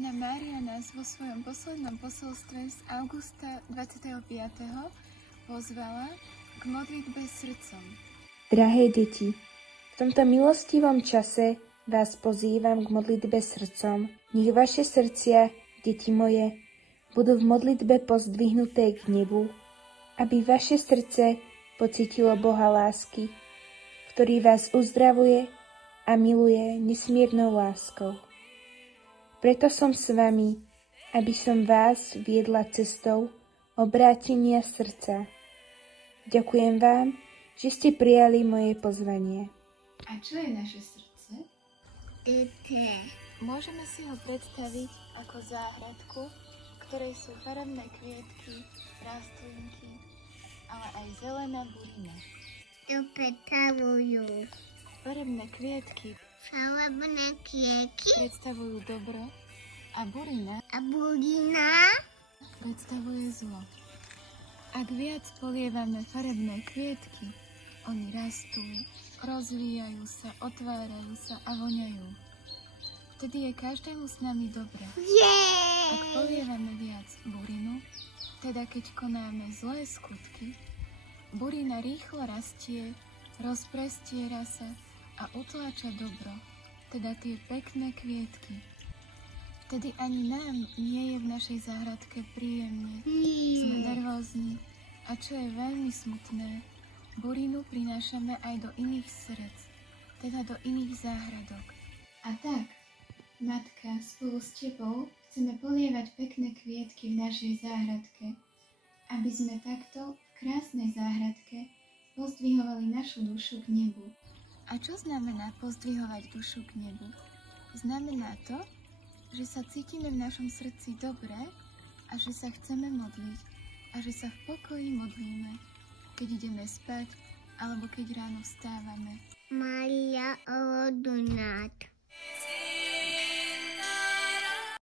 Panna Mária nás vo svojom poslednom posolstve z augusta 25. pozvala k modlitbe srdcom. Drahé deti, v tomto milostivom čase vás pozývam k modlitbe srdcom. Nech vaše srdcia, deti moje, budú v modlitbe pozdvihnuté k nebu, aby vaše srdce pocítilo Boha lásky, ktorý vás uzdravuje a miluje nesmiernou láskou. Preto som s vami, aby som vás viedla cestou obrátenia srdca. Ďakujem vám, že ste prijali moje pozvanie. A čo je naše srdce? Môžeme si ho predstaviť ako záhradku, v ktorej sú farebné kvietky, rastlinky, ale aj zelená burina. Farebné kvietky predstavujú dobro a burina predstavuje zlo. Ak viac polievame farebné kvietky, oni rastú, rozvíjajú sa, otvárajú sa a voňajú. Vtedy je každému s nami dobre. Ak polievame viac burinu, teda keď konáme zlé skutky, burina rýchlo rastie, rozprestiera sa a utláča dobro, teda tie pekné kvietky. Vtedy ani nám nie je v našej záhradke príjemne. Sme nervózni a čo je veľmi smutné, burinu prinášame aj do iných srdc, teda do iných záhradok. A tak, Matka, spolu s tebou chceme polievať pekné kvietky v našej záhradke, aby sme takto v krásnej záhradke pozdvihovali našu dušu k nebu. A čo znamená pozdvihovať dušu k nebu? Znamená to, že sa cítime v našom srdci dobre a že sa chceme modliť a že sa v pokoji modlíme, keď ideme spať alebo keď ráno vstávame. Mária,